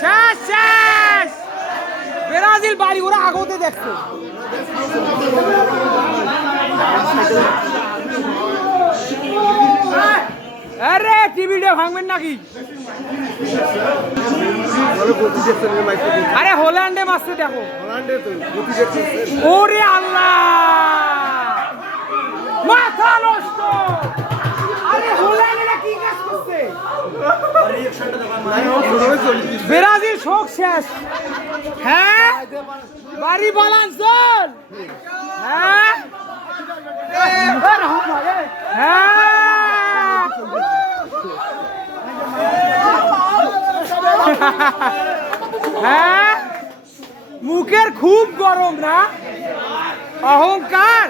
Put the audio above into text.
শেষ শেষ ব্রাজিল বাড়ি ওরা আগতে দেখতো আরে টিভিটা ভাঙবেন নাকি আরে হল্যান্ডে মারছে দেখো ওরে আল্লাহ মাথা নষ্ট আরে হল্যান্ডে কি কাজ করছে ব্রাজিল শোক শেষ হ্যাঁ বাড়ি বালাঞ্চল হ্যাঁ হ্যাঁ মুখের খুব গরম না অহংকার